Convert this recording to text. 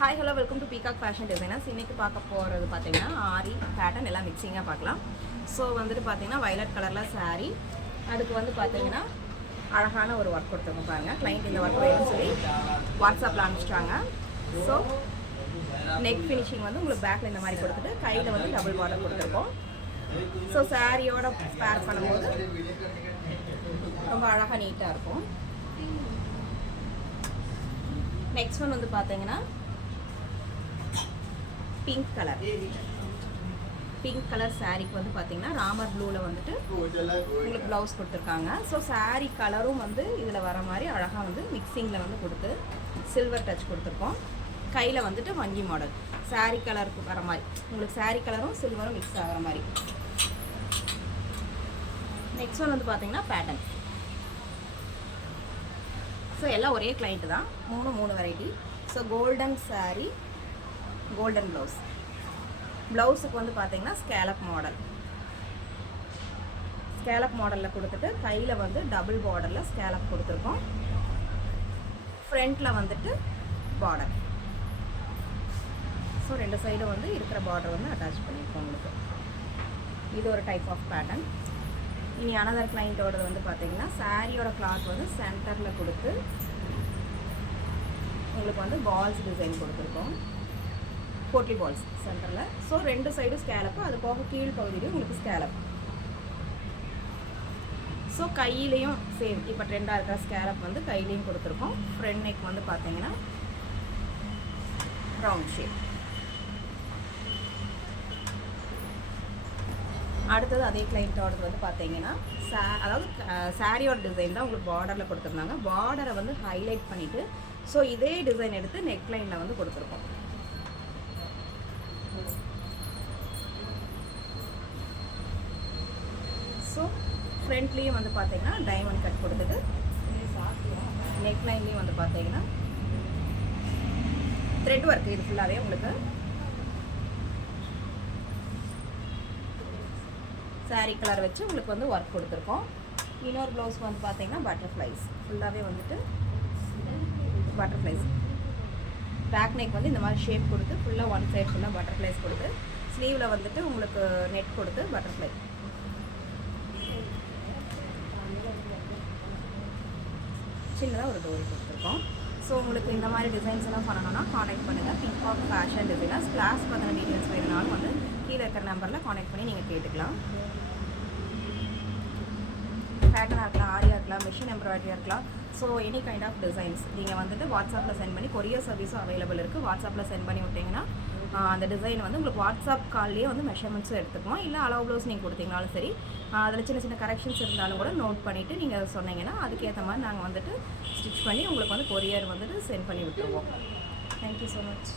Hi, hello, welcome to Peacock Fashion Designers. இன்னைக்கு பார்க்க போறது பாத்தீங்கன்னா ஆரி பேட்டர்ன் எல்லாம் மிக்சிங்கா பார்க்கலாம். சோ வந்துட்டு பாத்தீங்கன்னா violet கலர்ல saree. அதுக்கு வந்து பாத்தீங்கன்னா அழகான ஒரு வர்க் கொடுத்திருக்கோம் பாருங்க. கிளையன்ட் இந்த வர்க் வேணும்னு சொல்லி வாட்ஸ்அப்ல அனுப்பிச்சிட்டாங்க. சோ நெக் ஃபினிஷிங் வந்து உங்களுக்கு பேக்ல இந்த மாதிரி கொடுத்துட்டு கையில வந்து டபுள் பார்டர் கொடுத்திருக்கோம். சோ சாரியோட பேர் பண்ணும்போது ரொம்ப அழகா நீட்டா இருக்கும். நெக்ஸ்ட் ஒன் வந்து பாத்தீங்கன்னா பிங்க் கலர் சாரிக்கு வந்து பாத்தீங்கன்னா ராமர் ப்ளூல வந்துட்டு உங்களுக்கு ப்ளவுஸ் கொடுத்துருக்காங்க. ஸோ சாரி கலரும் வந்து இதில் வர மாதிரி அழகாக வந்து மிக்சிங்கில் வந்து கொடுத்து சில்வர் டச் கொடுத்துருக்கோம். கையில் வந்துட்டு வங்கி மாடல் சாரி கலருக்கு வர மாதிரி உங்களுக்கு சாரி கலரும் சில்வரும் மிக்ஸ் ஆகிற மாதிரி. நெக்ஸ்ட் ஒன் வந்து பார்த்தீங்கன்னா பேட்டர்ன். ஸோ எல்லாம் ஒரே கிளைண்ட்டு தான், மூணு variety. So golden sari, golden blouse. ப்ளவுஸுக்கு வந்து பார்த்தீங்கன்னா ஸ்கேலப் மாடலில் கொடுத்துட்டு கையில் வந்து டபுள் பார்டரில் ஸ்கேலப் கொடுத்துருக்கோம். ஃப்ரண்ட்டில் வந்துட்டு பார்டர். ஸோ ரெண்டு சைடும் வந்து இருக்கிற பார்டர் வந்து அட்டாச் பண்ணியிருக்கோம் உங்களுக்கு. இது ஒரு டைப் ஆஃப் பேட்டர்ன். இனி அனதர் கிளைண்ட்டோடது வந்து பார்த்தீங்கன்னா சாரியோட கிளாத் வந்து சென்டரில் கொடுத்து உங்களுக்கு வந்து பால்ஸ் டிசைன் கொடுத்துருக்கோம். போட்லி பால்ஸ் சென்டரில். ஸோ ரெண்டு சைடும் ஸ்கேலப்பு, அது போக கீழ் பகுதியிலையும் உங்களுக்கு ஸ்கேலப். ஸோ கையிலையும் சேம் இப்போ ட்ரெண்டாக இருக்கிற ஸ்கேலப் வந்து கையிலையும் கொடுத்துருக்கோம். ஃப்ரண்ட் நெக் வந்து பார்த்தீங்கன்னா ரவுண்ட் ஷேப். அடுத்தது அதே கிளைண்ட்டோடது வந்து பார்த்தீங்கன்னா அதாவது சாரியோட டிசைன் தான் உங்களுக்கு பார்டரில் கொடுத்துருந்தாங்க. பார்டரை வந்து ஹைலைட் பண்ணிவிட்டு ஸோ இதே டிசைன் எடுத்து நெக் லைனில் வந்து கொடுத்துருக்கோம். ஸோ ஃப்ரண்ட்லேயும் வந்து பார்த்தீங்கன்னா டைமண்ட் கட் கொடுத்துட்டு நெக் லைன்லேயும் வந்து பார்த்தீங்கன்னா த்ரெட் ஒர்க். இது ஃபுல்லாகவே உங்களுக்கு சாரீ கலர் வச்சு உங்களுக்கு வந்து ஒர்க் கொடுத்துருக்கோம். இன்னொரு ப்ளவுஸ் வந்து பார்த்தீங்கன்னா பட்டர்ஃப்ளைஸ். ஃபுல்லாகவே வந்துட்டு பட்டர்ஃப்ளைஸ். பேக் நெக் வந்து இந்த மாதிரி ஷேப் கொடுத்து ஃபுல்லாக ஒன் சைட் ஃபுல்லாக பட்டர்ஃப்ளைஸ் கொடுத்து ஸ்லீவில் வந்துட்டு உங்களுக்கு நெட் கொடுத்து பட்டர்ஃப்ளை. சின்னதாக ஒரு டோரி கொடுத்துருக்கோம். ஸோ உங்களுக்கு இந்த மாதிரி டிசைன்ஸ் எல்லாம் பண்ணணும்னா காண்டாக்ட் பண்ணுங்கள். Peacock fashion designers. கிளாஸ் பற்றின டீட்டெயில்ஸ் வேணுனாலும் வந்து கீழே இருக்கிற நம்பரில் காண்டாக்ட் பண்ணி நீங்கள் கேட்டுக்கலாம். பேட்டர்னாக இருக்கலாம், ஆரியாக இருக்கலாம், மிஷின் எம்ப்ராய்டரியாக இருக்கலாம். So any kind of designs நீங்கள் வந்துட்டு வாட்ஸ்அப்பில் சென்ட் பண்ணி கொரியர் சர்வீஸும் அவைலபிள் இருக்குது. வாட்ஸ்அப்பில் சென்ட் பண்ணி விட்டிங்கன்னா அந்த டிசைன் வந்து உங்களுக்கு வாட்ஸ்அப் கால்லேயே வந்து மெஷர்மெண்ட்ஸும் எடுத்துக்குவோம். இல்லை அளவு ப்ளவுஸ் நீங்கள் கொடுத்தீங்கனாலும் சரி, அதில் சின்ன கரெக்ஷன்ஸ் இருந்தாலும் கூட நோட் பண்ணிவிட்டு நீங்கள் சொன்னீங்கன்னா அதுக்கேற்ற மாதிரி நாங்கள் வந்துட்டு ஸ்டிச் பண்ணி உங்களுக்கு வந்து கொரியர் வந்துட்டு சென்ட் பண்ணி விட்டுருவோம். Thank you so much.